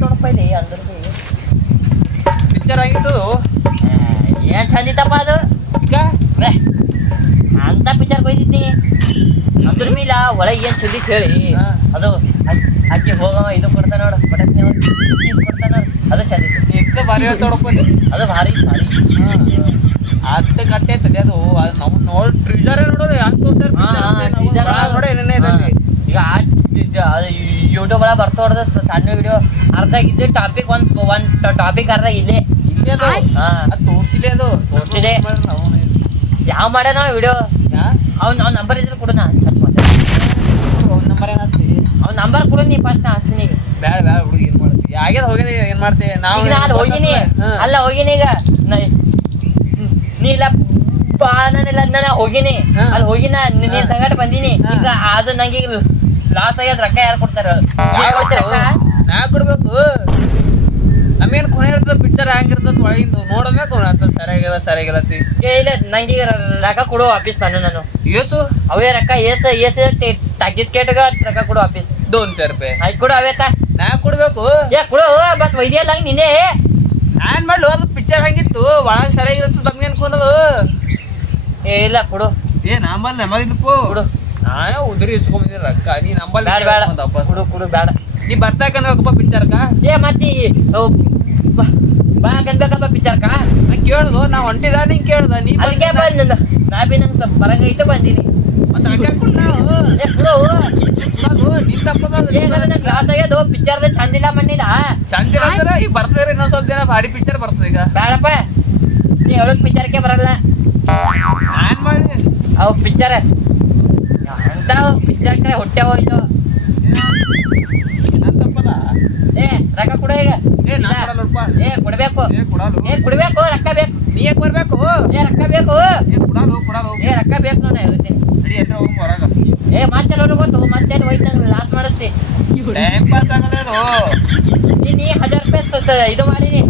ತೊಡಪೈಲಿ ಅಂದ್ರ ಪಿಕ್ಚರ್ ಆಗಿತ್ತು ಏನ್ ಚಂದಿತ್ತಪ್ಪ ಅದು ಈಗ ಅಂತ ಪಿಕ್ಚರ್ ಕೊಯ್ದಿದ್ನಿ ಅಂದ್ರ ಬೀಲ ಒಳಗೆ ಏನ್ ಚಂದಿತ್ ಹೇಳಿ ಅದು ಆಕಿ ಹೋಗವ ಇದು ಕೊಡ್ತಾನ ನೋಡು ಬಟಕ್ನೆ ಕೊಡ್ತಾನ ನೋಡು ಅದು ಚಂದಿತ್ತು ಏಕ ಭಾರಿ ತೊಡಕೊಂಡಿ ಅದು ಭಾರಿ ಭಾರಿ ಅತ್ತ ಕಟ್ಟೆ ಐತದೆ ಅದು ನಾವು ನೋಡಿ ಟ್ರೀಸರ್ ನೋಡೋದು ಯಾಕೆ ತೋರ್ಸಾರ ನೋಡಿ ಈಗ ಯೂಟ್ಯೂಬ್ ಒಳಗೆ ಬರ್ತಾ ಹೊಡೆದ ಸಣ್ಣ ವಿಡಿಯೋ ಅರ್ಧ ಇದ್ದೆ ಟಾಪಿಕ್ ಒಂದ್ ಟಾಪಿಕ್ ಅರ್ಧ ಇಲ್ಲೇ ಇಲ್ಲೇ ಅದು ತೋರ್ಸಿಲೆ ಅದು ತೋರ್ಸಿದೆ ಯಾವ ಮಾಡ್ಯ ನಾವು ವಿಡಿಯೋ ಅವ್ನ ನಂಬರ್ ಇದ್ರೆ ಕೊಡು ನಾ ಚಟ್ ಮಾಡ ಅವ್ನ ನಂಬರ್ ಏನು ಹಚ್ತಿ ಅವ್ನ ನಂಬರ್ ಕೊಡು ನೀ ಫಸ್ಟ್ ನಾ ಹಚ್ತೀನಿ ಈಗ ಬ್ಯಾಡ ಹುಡುಗಿ ಏನ್ ಮಾಡ್ತಿ ಆಗ್ಯದ ಹೋಗ್ಯದ ಏನ್ ಮಾಡ್ತಿ ನಾವು ಅಲ್ಲಿ ಹೋಗಿನಿ ಅಲ್ಲ ಹೋಗಿನಿ ಈಗ ನೀ ಇಲ್ಲ ಬಾ ನಾನು ಹೋಗಿನಿ ಅಲ್ಲಿ ಹೋಗಿನ ನೀನ್ ಸಂಗಟ ಬಂದಿನಿ ಈಗ ಅದು ನಂಗೆ ಲಾಸ್ ಆಗ್ಯದ ರೊಕ್ಕ ಯಾರು ಕೊಡ್ತಾರ ನಾ ಕೊಡ್ಬೇಕು ನಮ್ಗೇನ್ ಕೊನೆ ಇರ್ತದ ಪಿಕ್ಚರ್ ಹಂಗಿರ್ತದ ಒಳಗಿಂದು ನೋಡಬೇಕು ಸರಿಯಾಗಿಲ್ಲತಿ ಇಲ್ಲ ನಂಗೆ ರೊಕ್ಕ ಕೊಡು ವಾಪೀಸ್ ನಾನು ಏಸು ಅವೇ ರೊಕ್ಕ ಏಸ್ ಟಾಕೀಸ್ ಕೇಟಗ ರೊಕ್ಕ ಕೊಡು ವಾಪೀಸ್ 200 ರೂಪಾಯಿ ಆಯ್ತು ಕೊಡು ಅವೇ ನಾ ಕೊಡ್ಬೇಕು ಏ ಕೊಡು ಮತ್ ಒಯ್ದಿಯಲ್ಲ ನೀನೇ ನಾನ್ ಮಾಡ್ಲು ಅದು ಪಿಕ್ಚರ್ ಹಂಗಿತ್ತು ಒಳಗ್ ಸರಿಯಾಗಿರುತ್ತೆ ನಮ್ಗೇನ್ ಕೊನದು ಏ ಇಲ್ಲ ಕೊಡು ಏ ನಂಬಲ್ ನಮಗಿಲ್ಲಪ್ಪು ಕೊಡು ನಾ ಉದ್ರಿ ಇಸ್ಕೊಂಬಂದಿನಿ ರೊಕ್ಕ ನೀ ನಂಬಲ್ ಬೇಡ ಕೊಡು ಕೊಡು ಬೇಡ ನೀ ಬರ್ತಾಕಂದ್ಬೇಕಪ್ಪ ಪಿಕ್ಚರ್ಕ ಏ ಮತ್ತೆ ಬಾ ಕನ್ಬೇಕಪ್ಪ ಪಿಕ್ಚರ್ಕ ನಾ ಕೇಳ್ದು ನಾ ಹೊಂಟಿದ ನೀ ಕೇಳ್ದ ನೀ ಅದಕ್ಕೆ ಬಂದ ನಾ ಬಿ ನಂಗೆ ಬರಂಗೈತೆ ಬಂದೀನಿ ಮತ್ತೆ ರೊಕ್ಕ ಕೊಡು ನಾವು ಏ ಕೊಡು ನಿನ್ ತಪ್ಪದ ನಂಗೆ ಲಾಸ್ ಆಗ್ಯದು ಪಿಕ್ಚರ್ದ ಚಂದಿಲ್ಲ ಮಣ್ಣಿಲ್ಲ ಚಂದ ಅಂದ್ರೆ ಈಗ ಬರ್ತದೆ ಇನ್ನೊಂದ್ ಸ್ವಲ್ಪ ದಿನ ಭಾರಿ ಪಿಕ್ಚರ್ ಬರ್ತದೆ ಈಗ ಬೇಡಪ್ಪ ನೀ ಹೇಳೋದ್ ಪಿಕ್ಚರ್ಗೆ ಬರಲ್ಲ ನಾನ್ ಮಾಡಿ ಅವು ಪಿಕ್ಚರ್ ಅಂತ ಪಿಕ್ಚರ್ ಕಡೆ ಹೊಟ್ಟೆ ಹೋಯ್ತು ನನ್ ತಪ್ಪದ ಏ ರೊಕ್ಕ ಕೊಡು ಈಗ ಏ ನಾ ಕೊಡಲ್ಲಪ್ಪ ಏ ಕೊಡ್ಬೇಕು ಏ ಕೊಡಲು ಏ ಕೊಡ್ಬೇಕು ರೊಕ್ಕ ಬೇಕು ನೀ ಯಾಕೆ ಬರ್ಬೇಕು ಏ ರೊಕ್ಕ ಬೇಕು ಏ ಕೊಡಲು ಏ ರೊಕ್ಕ ಬೇಕು ನಾನು ಹೇಳ್ತೀನಿ ನಡಿ ಹತ್ರ ಹೋಗಿ ಹೊರಗ ಏ ಮತ್ತೆ ಗೊತ್ತು ಮತ್ತೆ ಹೋಯ್ತು ನಂಗೆ ಲಾಸ್ ಮಾಡಿಸ್ತಿ ಟೈಮ್ ಪಾಸ್ ಆಗಲ್ಲ ನೀ 1000 ರೂಪಾಯಿ ಇದು ಮಾಡೀನಿ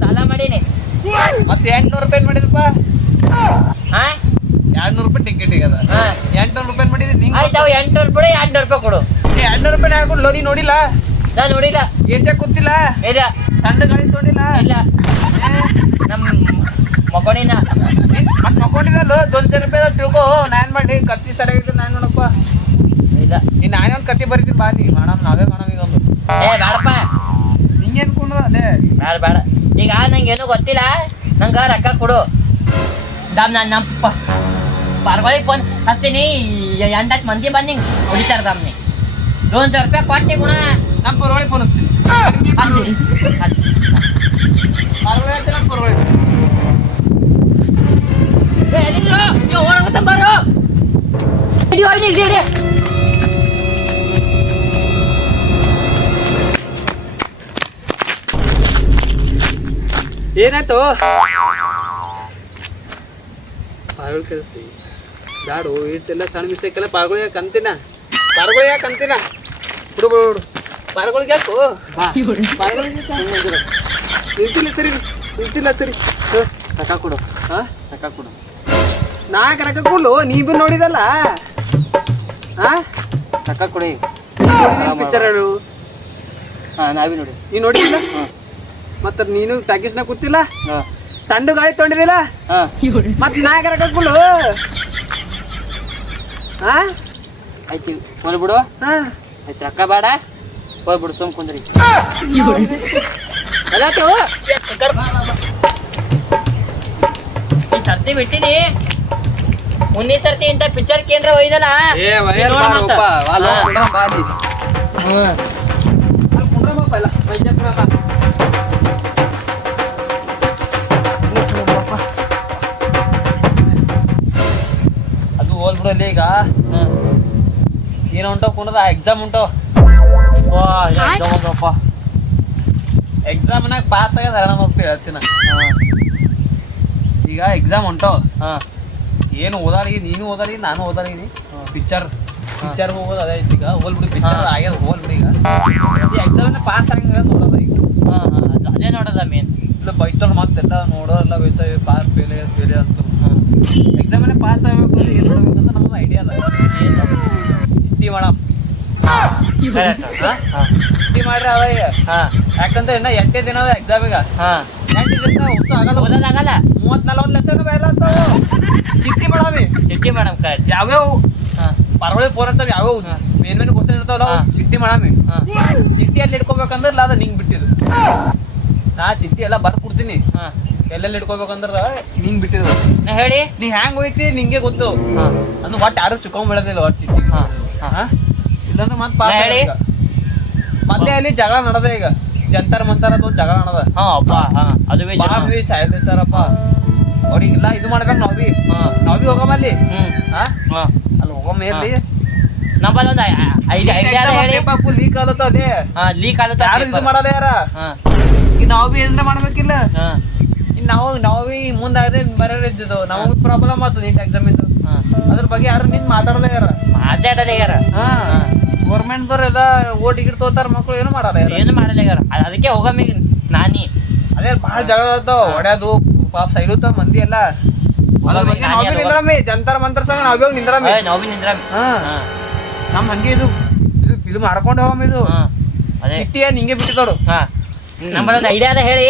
ಸಾಲ ಮಾಡೀನಿ ಮತ್ತೆ 800 ರೂಪಾಯಿ ಮಾಡಿದಪ್ಪ ಹಾ 200 ರೂಪಾಯಿ ಟಿಕೆಟ್ ಈಗ ಅದ 800 ರೂಪಾಯಿ ಮಾಡಿದ್ರಿ ಆಯ್ತು ಅವು 800 ರೂಪಾಯಿ 200 ರೂಪಾಯಿ ಕೊಡು 200 ರೂಪಾಯಿ ಹಾಕೊಂಡು ನೀ ನೋಡಿಲ್ಲ ನಾ ನೋಡಿಲ್ಲ ಏಸೆ ಕೂತಿಲ್ಲ ಇಲ್ಲ ಸಣ್ಣ ಗಾಡಿ ತೊಗೊಂಡಿಲ್ಲ ಇಲ್ಲ ನಮ್ಮ ಮಕ್ಕೊಂಡಿನ ಮತ್ತೆ ಮಕ್ಕೊಂಡಿದ್ದಲ್ಲ 200 ರೂಪಾಯಿ ತಿಳ್ಕೊ ನಾನ್ ಮಾಡಿ ಕತ್ತಿ ಸರಿಯಾಗಿದ್ದು ನಾನು ನೋಡಪ್ಪ ಇಲ್ಲ ನೀ ನಾನೇ ಒಂದು ಕತ್ತಿ ಬರ್ತೀನಿ ಬಾ ನೀ ಮಾಡಮ್ ನಾವೇ ಮಾಡಮ್ ಈಗ ಒಂದು ಏ ಬೇಡಪ್ಪ ನಿಂಗೆ ಅನ್ಕೊಂಡು ಅದೇ ಬೇಡ ಈಗ ನಂಗೆ ಏನೂ ಗೊತ್ತಿಲ್ಲ ನಂಗೆ ರೊಕ್ಕ ಕೊಡು ನಮ್ಮ ಪಾರ್ಗಳಿಗೆ ಫೋನ್ ಹಚ್ತೀನಿ 8 ಮಂದಿ ಬಂದು ಹಿಂಗೆ ಹೊಡಿತಾರ ದಮ್ನಿ 200 ರೂಪಾಯಿ ಕೊಟ್ಟಿ ಗುಣ ನಮ್ಮ ಪರವಾಗಿ ಫೋನ್ ಹಚ್ತೀನಿ ಹಚ್ತೀನಿ ಪಾರ್ಗಳಿಗೆ ಹಚ್ಚಿ ನಮ್ಮ ಪರವಾಗಿ ಎಲ್ಲಿದ್ರು ನೀವು ಓಡೋಗುತ್ತ ಬರೋ ಇಡಿ ಏನಾಯ್ತು ಪಾರ್ಗಳು ಕಳಿಸ್ತೀವಿ ಬ್ಯಾಡು ಇಟ್ಟೆಲ್ಲ ಸಣ್ಣ ಮಿಸ್ಟೇಕೆಲ್ಲ ಪಾರ್ಗಳಿಗೆ ಕಂತಿನ ಬಿಡು ಪಾರ್ಗಳಿಗೆ ಯಾಕು ನಿಂತಿಲ್ಲ ಸರಿ ರೊಕ್ಕ ಕೊಡು ರೊಕ್ಕ ಕೊಡು ನಾಲ್ಕು ರೊಕ್ಕ ಕೊಡ್ಲು ನೀ ಬಿ ನೋಡಿದಲ್ಲ ರೊಕ್ಕ ಕೊಡಿ ಪಿಕ್ಚರ್ ಹೇಳು ನಾವೇ ನೋಡಿ ನೀ ನೋಡಿದಿಲ್ಲ ಮತ್ತ ನೀನು ಟಾಕೀಸ್ನಾಗ ಕೂತಿಲ್ಲ ತಂಡು ಗಾಳಿ ತೊಗೊಂಡಿದಿಲ್ಲ ಮತ್ ನಾಲ್ಕು ರೊಕ್ಕ ಕೊಡ್ಲು ಆಯ್ತು ಹೋಗ್ಬಿಡು ಆಯ್ತು ರೊಕ್ಕ ಬೇಡ ಹೋಗ್ಬಿಡು ಸುಮ್ ಕುಂದ್ರಿ ಈ ಸರ್ತಿ ಬಿಟ್ಟಿನಿ ಮುಂದಿನ ಸರ್ತಿ ಇಂತ ಪಿಕ್ಚರ್ ಕೇಂದ್ರ ಒಯ್ದಲ್ಲ ಅದು ಹೋಲ್ಬಿಡಲ್ಲಿ ಈಗ ಏನೋ ಉಂಟೋ ಕುಣದ ಎಕ್ಸಾಮ್ ಉಂಟು ಎಕ್ಸಾಮ್ನಾಗ ಪಾಸ್ ಆಗ್ಯದ ನಾನು ಹೋಗ್ತೀವಿ ಹೇಳ್ತೀನ ಈಗ ಎಕ್ಸಾಮ್ ಉಂಟು ಏನು ಓದಾಡಿಗೆ ನೀನು ಓದಾಡಿಗೆ ನಾನು ಓದಾಡಿನಿ ಪಿಕ್ಚರ್ ಹೋಗೋದು ಅದೇ ಐತಿ ಈಗ ಹೋಲ್ಬಿಡಿ ಪಿಕ್ಚರ್ ಆಗ್ಯದ ಹೋಲ್ಬಿಡಿ ಈಗ ಈ ಎಕ್ಸಾಮ್ನ ಪಾಸ್ ಆಗಂಗ ನೋಡೋದ ಈಗ ಅದೇ ನೋಡೋದ ಮೇನ್ ಇಲ್ಲ ಬೈತಾರ ಮತ್ತೆಲ್ಲ ನೋಡೋರೆಲ್ಲ ಬೈತಾವೆ ಪಾಸ್ ಫೇಲೆ ಅಂತ ಎಕ್ಸಾಮಲ್ಲೇ ಪಾಸ್ ಆಗಬೇಕು ಅಂದ್ರೆ ಏನು ಮಾಡ್ಬೇಕು ಅಂತ ನಮಗೆ ಐಡಿಯಾ ಅಲ್ಲ ಚಿಟ್ಟಿ ಮೇಡಮ್ ಚಿಟ್ಟಿ ಮಾಡ್ರಿ ಅವ ಈಗ ಯಾಕಂದ್ರೆ ಇನ್ನ 8 ದಿನ ಅದ ಎಕ್ಸಾಮಿಗ 8 ದಿನ ಒಟ್ಟು ಆಗಲ್ಲ ಓದೋದಾಗಲ್ಲ 30-40 ಲೆಸನ್ ಎಲ್ಲ ಅಂತಾವ ಚಿಟ್ಟಿ ಮೇಡಮ್ ಯಾವ್ಯಾವ ಪರವಳಿ ಫೋನ್ ಅಂತಾವ ಯಾವ್ಯಾವ ಮೇನ್ ಕ್ವಶನ್ ಇರ್ತಾವಲ್ಲ ಚಿಟ್ಟಿ ಮಾಡಮಿ ಚಿಟ್ಟಿಯಲ್ಲಿ ಇಟ್ಕೋಬೇಕಂದ್ರೆ ಇಲ್ಲ ಅದ ನಿಂಗೆ ಬಿಟ್ಟಿದ್ದು ನಾ ಚಿಟ್ಟಿ ಎಲ್ಲ ಬರ್ದು ಕೊಡ್ತೀನಿ ಎಲ್ಲೆಲ್ಲಿ ಇಟ್ಕೋಬೇಕಂದ್ರ ನಿಂಗೆ ಬಿಟ್ಟಿದ್ದು ಹೇಳಿ ನೀ ಹ್ಯಾಂಗ್ ಹೋಯ್ತಿ ನಿಂಗೆ ಗೊತ್ತು ಅಂದ್ರೆ ಒಟ್ಟು ಯಾರು ಚಿಕ್ಕೊಂಡ್ಬಿಡೋದಿಲ್ಲ ಒಟ್ಟು ಚಿಟ್ಟಿ ಇಲ್ಲಾಂದ್ರೆ ಮತ್ತೆ ಪಾಸ್ ಹೇಳಿ ಮತ್ತೆ ಅಲ್ಲಿ ಜಗಳ ನಡದ ಈಗ ಜಂತರ್ ಮಂತರ ಅದು ಜಗಳ ನಡದ ಅದು ಸಾಯ್ತಾರಪ್ಪ ಅವ್ರಿಗೆಲ್ಲ ಇದು ಮಾಡ್ಬೇಕು ನಾವ್ ಬಿ ಹೋಗಮ್ಮ ಅಲ್ಲಿ ಅಲ್ಲಿ ಹೋಗಮ್ಮ ಇಲ್ಲಿ ನಮ್ಮದೊಂದು ಐಡಿಯಾ ಹೇಳಿ ಲೀಕ್ ಆಲತ್ತ ಅದೇ ಲೀಕ್ ಆಲತ್ತ ಯಾರು ಇದು ಮಾಡಲ್ಲ ಯಾರ ಈಗ ನಾವ್ ಬಿ ಏನಾರ ಮಾಡ್ಬೇಕಿಲ್ಲ ಇನ್ ನಾವು ಬಿ ಮುಂದಾಗದೆ ಬರೋರ್ ಇದ್ದಿದ್ದು ನಮಗ್ ಪ್ರಾಬ್ಲಮ್ ಆತದ ನೀಟ್ ಎಕ್ಸಾಮ್ ಇದ್ದು ಅದ್ರ ಬಗ್ಗೆ ಯಾರು ನಿನ್ ಮಾತಾಡಲ್ಲ ಯಾರ ಗೌರ್ಮೆಂಟ್ ದವ್ರೆಲ್ಲ ಓಟ್ ಟಿಕೆಟ್ ತಗೋತಾರ ಮಕ್ಳು ಏನು ಮಾಡಲ್ಲ ಯಾರ ಅದಕ್ಕೆ ಹೋಗಮ್ಮಿ ನಾನಿ ಅದೇ ಭಾಳ ಜಗಳ ಆತಾವ ಹೊಡ್ಯಾದು ಪಾಪ ಸೈಲುತ್ತ ಮಂದಿ ಎಲ್ಲ ನಿಂದ್ರಮ್ಮಿ ಜಂತರ್ ಮಂತರ್ ಸಂಗ ನಾವ್ ನಿಂದ್ರಮ್ಮಿ ನಮ್ ಹಂಗೆ ಇದು ಮಾಡ್ಕೊಂಡು ಹೋಗಮ್ಮ ಇದು ಚಿಟ್ಟಿಯ ನಿಂಗೆ ಬಿಟ್ಟಿದವ್ರು ನಮ್ಮದೊಂದು ಐಡಿಯಾ ಅದ ಹೇಳಿ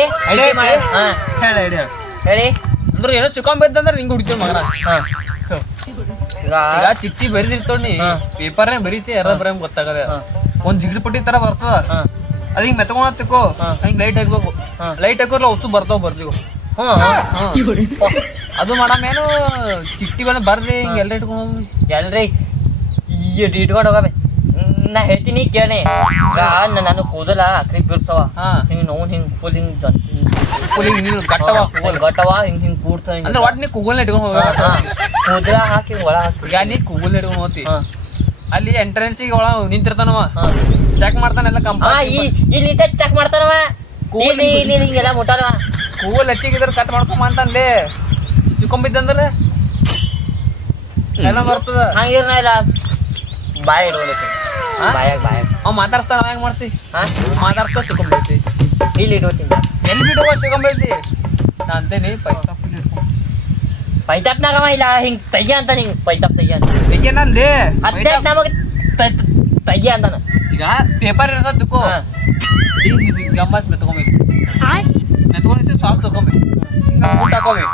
ಹೇಳಿ ಅಂದ್ರೆ ಏನೋ ಸಿಕ್ಕೊಂಬಿದ್ದಂದ್ರೆ ನಿಂಗೆ ಹುಡ್ತೀವಿ ಮಗನ ಈಗ ಚಿಟ್ಟಿ ಬರಿದಿರ್ತೋಣಿ ಪೇಪರ್ನೇ ಬರೀತಿ ಯಾರ ಬರಂಗ್ ಗೊತ್ತಾಗದ ಒಂದ್ ಜಿಗಿಡ್ ಪಟ್ಟಿ ತರ ಬರ್ತದ ಅದ ಹಿಂಗ್ ಮೆತ್ಕೊಂಡ್ ತಿಕ್ಕೋ ಹಿಂಗ್ ಲೈಟ್ ಹಾಕ್ಬೇಕು ಲೈಟ್ ಹಾಕೋರ್ಲ ಹೊಸು ಬರ್ತೀವಿ ಅದು ಮಾಡಮೇನು ಚಿಟ್ಟಿ ಬಂದ ಬರ್ದಿ ಹಿಂಗ್ ಎಲ್ಲ ಎಲ್ರಿ ಇಟ್ಕೊಂಡು ಹೋಗಬೇ ನಾ ಹೇಳ್ತೀನಿ ಕೇಳಿ ನಾನು ಕೂದಲ ಅಕ್ರಿ ಬಿರ್ಸವ ಹಿಂಗ್ ನೋವು ಹಿಂಗ್ ಫುಲ್ ಹಿಂಗ್ ಗಟ್ಟವ ಹಿಂಗ್ ಕೂಡ್ತ ಅಂದ್ರೆ ಒಟ್ ನೀ ಕೂಗಲ್ ಇಟ್ಕೊಂಡು ಹೋಗ ಕೂದಲ ಹಾಕಿ ಒಳ ಹಾಕಿ ಈಗ ನೀ ಕೂಗಲ್ ಇಟ್ಕೊಂಡು ಹೋಗ್ತಿ ಅಲ್ಲಿ ಎಂಟ್ರೆನ್ಸಿಗೆ ಒಳ ನಿಂತಿರ್ತಾನವ ಚೆಕ್ ಮಾಡ್ತಾನೆಲ್ಲ ಇಲ್ಲಿ ಚೆಕ್ ಮಾಡ್ತಾನವ ಹಿಂಗೆಲ್ಲ ಮುಟ್ಟಲ್ವ ಕೂಗಲ್ ಹೆಚ್ಚಿಗಿದ್ರೆ ಕಟ್ ಮಾಡ್ಕೊಂಬ ಅಂತಂದೆ ಚಿಕ್ಕೊಂಬಿದ್ದಂದ್ರೆ ಎಲ್ಲ ಬರ್ತದ ಹಂಗಿರ್ನ ಇಲ್ಲ ಬಾಯ್ ಇಡ್ಬೇಕು ಬಾಯಾಗ ಅವ್ ಮಾತಾಡ್ಸ್ತಾನ ಹೆಂಗ್ ಮಾಡ್ತಿ ಮಾತಾಡ್ಸ್ತಾ ಚಿಕ್ಕೊಂಬೈತಿ ಇಲ್ಲಿ ಇಟ್ಕೋತೀನಿ ಎಲ್ಲಿ ಬಿಡುವ ಚಿಕ್ಕೊಂಬೈತಿ ನಾ ಅಂತೇನಿ ಪೈತಾಪ್ನಾಗವ ಇಲ್ಲ ಹಿಂಗ್ ತೆಗಿ ಅಂತ ಹಿಂಗ್ ಪೈತಾಪ್ ತೆಗಿ ಅಂತ ತೆಗಿಯನಲ್ಲಿ ಅದೇ ನಮಗ್ ತೆಗಿ ಅಂತಾನ ಈಗ ಪೇಪರ್ ಇರ್ತದ ತಿಕ್ಕೋ ಗಮ್ಮತ್ ಮೆತ್ಕೊಂಬೇಕು ಮೆತ್ಕೊಂಡು ಸಾಕ್ಸ್ ಹಾಕೊಬೇಕು ಬೂಟ್ ಹಾಕೋಬೇಕು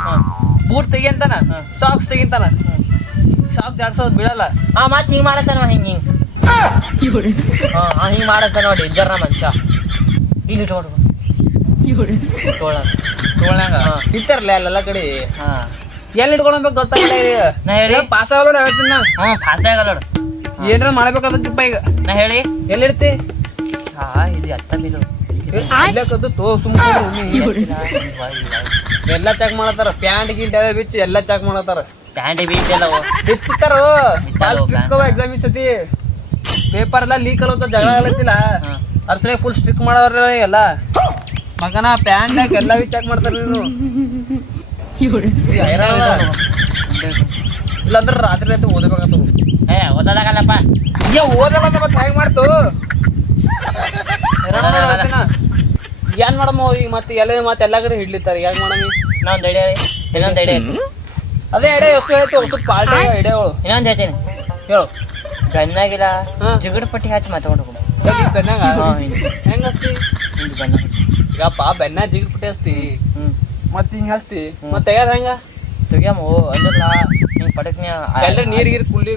ಬೂಟ್ ತೆಗಿ ಅಂತಾನ ಸಾಕ್ಸ್ ತೆಗಿಂತಾನ ಸಾಕ್ಸ್ ಜಾಡ್ಸೋದು ಬಿಡಲ್ಲ ಮತ್ ಹಿಂಗ್ ಮಾಡತ್ತಾನ ಹಿಂಗ್ ಹಿಂಗ್ ಮಾಡತ್ತಾನ ನೋಡಿ ಡೇಂಜರ್ನ ಮನುಷ್ಯ ಇಲ್ಲಿ ತೊಗೊಳಂಗ ಇರ್ತಾರಲ್ಲ ಅಲ್ಲೆಲ್ಲ ಕಡೆ ಎಲ್ಲಿ ಇಟ್ಕೊಳ್ಬೇಕು ಗೊತ್ತಾಗಲ್ಲ ನಾ ಹೇಳಿ ಪಾಸ್ ಆಗಲ್ಲ ಹೇಳ್ತೀನಿ ನಾ ಪಾಸ್ ಆಗಲ್ಲ ನೋಡು ಏನಾರ ಮಾಡ್ಬೇಕಾದಕ್ಕಿಪ್ಪ ಈಗ ನಾ ಹೇಳಿ ಎಲ್ಲಿಡ್ತಿ ಇದು ಅತ್ತಮಿದು ಇಲ್ಲಕ್ಕದ್ದು ಎಲ್ಲ ಚೆಕ್ ಮಾಡತ್ತಾರ ಪ್ಯಾಂಟ್ ಗಿಂಟ್ ಎಲ್ಲ ಬಿಚ್ಚಿ ಎಲ್ಲ ಚೆಕ್ ಮಾಡತ್ತಾರ ಪ್ಯಾಂಟ್ ಬೀಚಲ್ಲ ಬಿತ್ತಾರ ಎಕ್ಸಾಮ್ ಸತಿ ಪೇಪರ್ ಎಲ್ಲ ಲೀಕ್ ಅಲ್ಲತ್ತ ಜಗಳ ಆಗತ್ತಿಲ್ಲ ಅರ್ಸಲೆ ಫುಲ್ ಸ್ಟ್ರಿಕ್ ಮಾಡೋರ ಎಲ್ಲ ಮಗನ ಪ್ಯಾಂಟ್ ಹಾಕಿ ಎಲ್ಲ ಚೆಕ್ ಮಾಡ್ತಾರ ನೀವು ಇಲ್ಲಾಂದ್ರೆ ರಾತ್ರಿ ಓದಬೇಕಾಗ್ತವ ಓದೋದಾಗಲ್ಲಪ್ಪ ಓದಲ್ಲ ಮತ್ತೆ ಹೆಂಗ್ ಮಾಡ್ತು ಏನ್ ಮಾಡಮ್ಮ ಈಗ ಮತ್ತೆ ಎಲ್ಲ ಕಡೆ ಹಿಡ್ಲಿತ್ತಾರ ಹೆಂಗ್ ಮಾಡಮ್ಮಿ ಇನ್ನೊಂದು ಐಡಿಯಾ ಅದೇ ಐಡಿಯಾ ಎಷ್ಟು ಹೇಳ್ತಿ ಹೊಸ ಪಾರ್ಟಿ ಐಡಿಯಾಗಳು ಇನ್ನೊಂದು ಹೇಳ್ತೀನಿ ಹೇಳು ಗನ್ನಾಗಿಲ್ಲ ಜಿಗಡ್ ಪಟ್ಟಿ ಹಚ್ಚಿ ಮಾತಾಡ್ಬೇಕು ಬೆನ್ನಾಗ ಹೆಂಗ ಹಸ್ತಿ ಈಗ ಬೆನ್ನ ಜಿಗಡ್ ಪಟ್ಟಿ ಹಸ್ತಿ ಮತ್ ಹಿಂಗ ಹಸ್ತಿ ಮತ್ ತೆಗ್ಯಾದ ಹೆಂಗ ತೆಗ್ಯಾಮೋ ಅಂದ್ರಲ್ಲ ಹಿಂಗ್ ಪಟಕ್ನ ಎಲ್ಲ ನೀರ್ ಗೀರ್ ಕುಲ್ಲಿ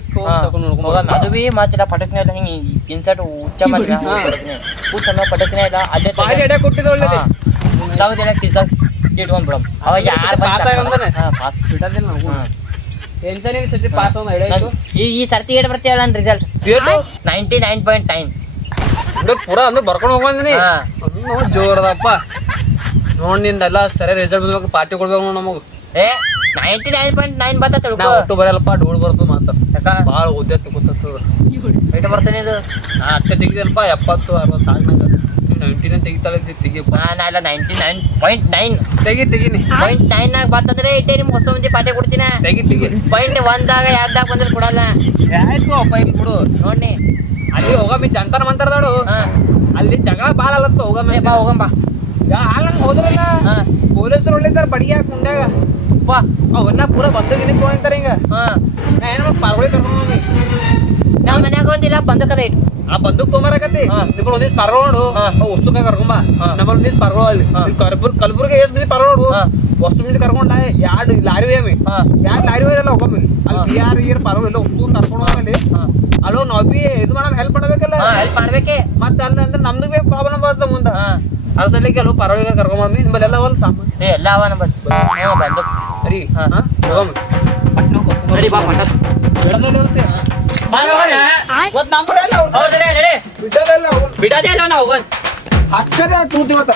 ಅದು ಬಿ ಮಾತಿಲ್ಲ ಪಟಕ್ನ ಇಲ್ಲ ಹಿಂಗ್ ಇನ್ಸರ್ಟ್ ಉಚ್ಚ ಮಾಡಿ ಉಚ್ಚ ಪಟಕ್ನ ಇಲ್ಲ ಅದೇ ಐಡಿಯಾ ಕೊಟ್ಟಿದ್ದ ಒಳ್ಳೆದಿ ತಾವದೆಲ್ಲ ಪಿಜ್ಜಾ ಇಟ್ಕೊಂಡ್ಬಿಡಮ್ ಅವಾಗ ಯಾರು ಪಾಸ್ ಆಗಂದ್ರೆ ಪಾಸ್ ಬಿಡೋದಿಲ್ಲ ನಾವು ಟೆನ್ಷನ್ ಇಲ್ಲ ಸತಿ ಪಾಸ್ ಆಗೋದು ಐಡಿಯಾ ಇತ್ತು ಈ ಸರ್ತಿ ಏಟ್ ಬರ್ತೀಯ ನನ್ನ ರಿಸಲ್ಟ್ 99.9 ಅಂದ್ರೆ ಪೂರಾ ಅಂದ್ರೆ ಬರ್ಕೊಂಡು ಹೋಗ್ಬಂದಿನಿ ನೋಡಿ ಜೋರದಪ್ಪ ನೋಡಿ ನಿಂದೆಲ್ಲ ಸರಿ ರಿಸಲ್ಟ್ ಬರ್ಬೇಕು ಪಾರ್ಟಿ ಕೊಡ್ಬೇಕು ನಮಗ್ 99.9 ಬತ್ತ ನಾ ಒಟ್ಟು ಬರಲ್ಲಪ್ಪ ಡೋಳ್ ಬರ್ತು ಮಾತ್ರ ಯಾಕ ಭಾಳ ಓದ್ಯತ್ ಗೊತ್ತದ ಏಟ್ ಬರ್ತೇನೆ ಇದು ನಾ ಅಷ್ಟೇ ತೆಗಿದಲ್ಪ 70-60 ಸಾಕು ನಂಗೆ 99 ತೆಗಿತಾಳೆ ತೆಗಿಯಪ್ಪ ನಾನೆಲ್ಲ 99.9 ತೆಗಿನಿ 0.9 ನಾಗ ಬರ್ತಂದ್ರೆ ಇಟ್ಟೆ ನಿಮ್ಗೆ ಹೊಸ ಮಂದಿ ಪಾಠ ಕೊಡ್ತೀನಿ ತೆಗಿ ಪಾಯಿಂಟ್ 1ದಾಗ 2ದಾಗ ಬಂದ್ರೆ ಕೊಡಲ್ಲ ಆಯ್ತು ಅಪ್ಪ ಇಲ್ಲಿ ಬಿಡು ನೋಡಿ ಅಲ್ಲಿ ಹೋಗಮ್ಮಿ ಜಂತರ್ ಮಂತರ್ ನೋಡು ಅಲ್ಲಿ ಜಗಳ ಭಾಳ ಅಲ್ಲತ್ತ ಹೋಗಮ್ಮ ಹೋಗಂಬ ಹಾಲ್ ನಂಗೆ ಹೋದ್ರಲ್ಲ ಹಾ ಪೊಲೀಸರು ಹೊಡಿತಾರ ಬಡಿ ಹಾಕಿ ಮುಂಡ್ಯಾಗ ವಾ ಅವನ್ನ ಪೂರ ಬಂದು ಗಿನಿಕ್ ತೊಗೊಂತಾರ ಹಿಂಗ ಹಾ ನಾ ಏನು ಪಾರ್ಗೊಳಿ ಕರ್ಕೊಂಡು ಹೋಗಿ ನಾವ್ ಮನ್ಯಾಗ ಒಂದಿಲ್ಲ ಬಂದಕದ ಇಟ್ಟು ಆ ಬಂದೂಕ್ ತೊಗೊಂಬರಕತ್ತಿ ಹಾ. ನಿಮ್ಮಲ್ಲಿ ಒಂದಿವ್ಸ ಪಾರ್ಗೋಡು ವಸ್ತುಕ ಕರ್ಕೊಂಬ ಹಾ. ನಮ್ಮಲ್ಲಿ ಒಂದಿವ್ಸ ಪಾರ್ಗೋಳಿ ಕಲಬುರ್ಗಿ ಎಷ್ಟು ಮಂದಿ ಪಾರ್ಗೋಡು ಹಾ. ವಸ್ತು ಮಂದಿ ಕರ್ಕೊಂಡ ಎರಡು ಲಾರಿ ಹೋಯಮಿ ಹಾ 2 ಲಾರಿ ಹೋಯದಲ್ಲ ಹೋಗಮ್ಮಿ ಅಲ್ಲಿ ಬಿಆರ್ ಈರ್ ಪಾರ್ಗೋಳಿ ಎಲ್ಲ ವಸ್ತು ಕರ್ಕೊಂಡು ಹೋಗಲಿ ಹಾ ಅಲ್ಲೋ ನಾವ್ ಬಿ ಇದು ಮಾಡಮ್ ಹೆಲ್ಪ್ ಮಾಡಬೇಕಲ್ಲ ಹಾ ಹೆಲ್ಪ್ ಮಾಡ್ಬೇಕೆ ಮತ್ತೆ ಅಲ್ಲ ಅಂದ್ರೆ ನಮ್ದು ಬಿ ಪ್ರಾಬ್ಲಮ್ ಬರ್ತದೆ ಮುಂದೆ ಹಾ ಅದ್ರ ಸಲಕ್ಕೆ ಎಲ್ಲೋ ಪಾರ್ಗೋಳಿ ಕರ್ಕೊಂಬಮ್ಮಿ ನಿಮ್ಮಲ್ಲೆಲ್ಲ ಒಂದು ಸಾಮಾನು ಏ ಎಲ್ಲ ಅವ ನಮ್ಮ ಬಂದು ಸರಿ ಹಾ. ಹೋಗಮ್ಮಿ ನಡಿ ಬಾ ಪಟ್ಟ ಬಿಡದಲ್ಲಿ ಹೋಗ್ತೆ ಇವತ್ತು ನಮ್ಮ ಕಡೆ ಎಲ್ಲ ಹೌದ್ರಿ ನಡಿ ಬಿಡದಲ್ಲ ಬಿಡೋದೇ ಅಲ್ಲ ನಾವು ಹೋಗೋಣ ಹಚ್ಚದೆ ತೂತಿ ಇವತ್ತು